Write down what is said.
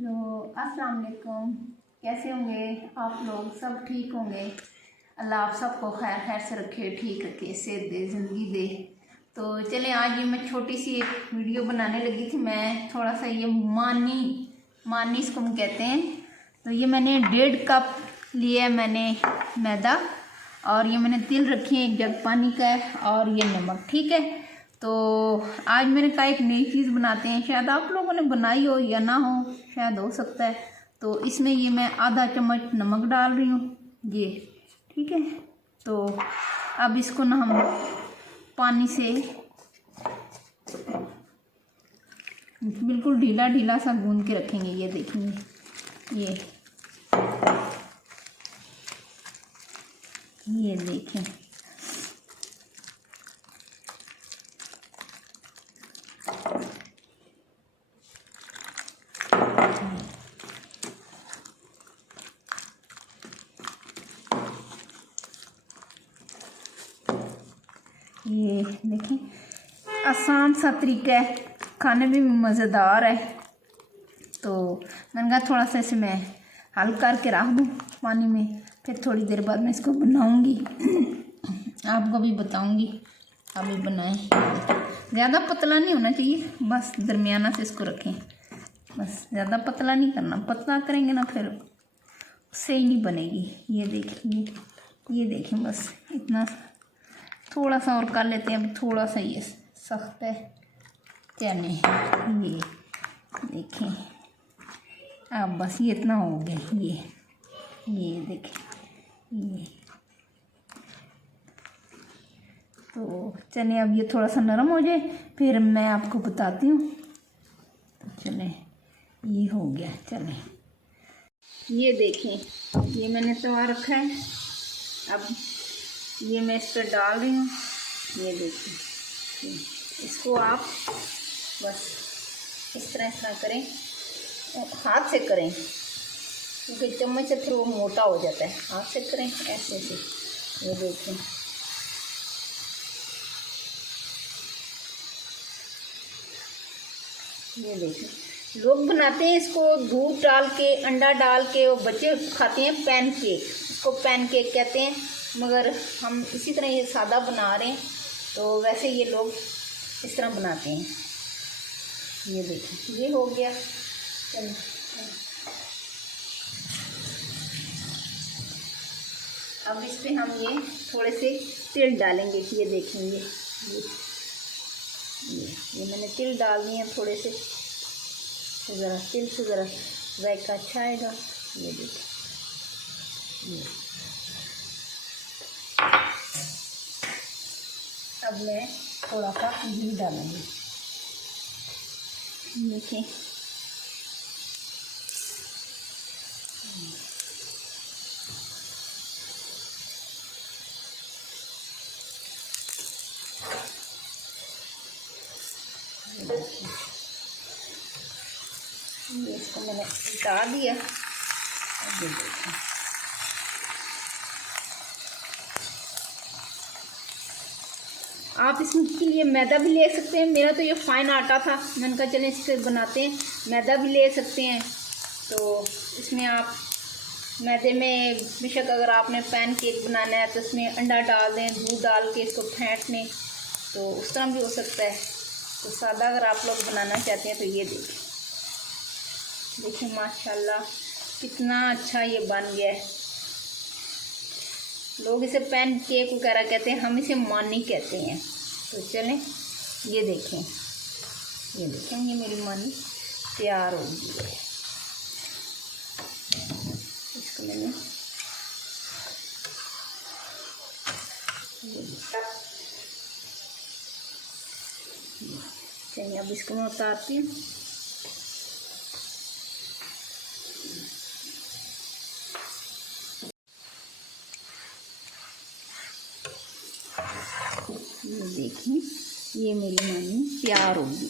अस्सलाम वालेकुम। कैसे होंगे आप लोग? सब ठीक होंगे। अल्लाह आप सबको खैर खैर से रखे, ठीक रखे, सेहत दे, ज़िंदगी दे। तो चलें, आज ये मैं छोटी सी एक वीडियो बनाने लगी थी। मैं थोड़ा सा ये मानी इसको हम कहते हैं। तो ये मैंने 1.5 कप लिया मैंने मैदा, और ये मैंने तिल रखे हैं, 1 जग पानी का है, और ये नमक। ठीक है, तो आज मैंने कहा एक नई चीज़ बनाते हैं। शायद आप लोगों ने बनाई हो या ना हो, शायद हो सकता है। तो इसमें ये मैं आधा चम्मच नमक डाल रही हूँ ये। ठीक है, तो अब इसको ना हम पानी से बिल्कुल ढीला ढीला सा गूंद के रखेंगे। ये देखेंगे, ये देखें, ये देखें, आसान सा तरीका है, खाने में भी मज़ेदार है। तो मैंने कहा थोड़ा सा इसे मैं हल करके रख दूँ पानी में, फिर थोड़ी देर बाद मैं इसको बनाऊंगी, आपको भी बताऊंगी। अभी बनाएं, ज़्यादा पतला नहीं होना चाहिए, बस दरमियाना से इसको रखें। बस ज़्यादा पतला नहीं करना, पतला करेंगे ना फिर सही नहीं बनेगी। ये देखिए, ये देखें, बस इतना थोड़ा सा और कर लेते हैं। अब थोड़ा सा ये सख्त है चने, ये देखें, अब बस ये इतना हो गया। ये देखें, ये तो चने अब ये थोड़ा सा नरम हो जाए फिर मैं आपको बताती हूँ। तो चले, ये हो गया। चले, ये देखें, ये मैंने तवा रखा है। अब ये मैं इस पर डाल रही हूँ। ये देखिए, इसको आप बस इस तरह करें, हाथ से करें, क्योंकि चम्मच से फिर वो मोटा हो जाता है। हाथ से करें ऐसे से। ये देखें, ये देखें, लोग बनाते हैं इसको दूध डाल के, अंडा डाल के, वो बच्चे खाते हैं पैनकेक, इसको पैनकेक कहते हैं। मगर हम इसी तरह ये सादा बना रहे हैं, तो वैसे ये लोग इस तरह बनाते हैं। ये देखें, ये हो गया। चलो, अब इस पे हम ये थोड़े से तिल डालेंगे। ये देखेंगे, ये मैंने तिल डाल दिए हैं थोड़े से, ज़रा तिल से ज़रा जायका अच्छा आएगा। ये देखिए, अब मैं थोड़ा सा घी डालूंगी। देखिए, ये इसको मैंने डाल दिया। अब ये देखिए, आप इसके लिए मैदा भी ले सकते हैं। मेरा तो ये फाइन आटा था, मैंने कहा चलें इससे बनाते हैं। मैदा भी ले सकते हैं। तो इसमें आप मैदे में बेशक अगर आपने पैन केक बनाना है तो इसमें अंडा डाल दें, दूध डाल के इसको फेंट लें, तो उस तरह भी हो सकता है। तो सादा अगर आप लोग बनाना चाहते हैं तो ये देखिए, माशाल्लाह कितना अच्छा ये बन गया है। लोग इसे पैन केक वगैरह कहते हैं, हम इसे मानी कहते हैं। तो चलें, ये देखें, ये मेरी मानी तैयार हो गई है। इसको मैंने चलिए, अब इसको मैं उतारती हूँ। ये देखिए, ये मेरी मानी तैयार होगी।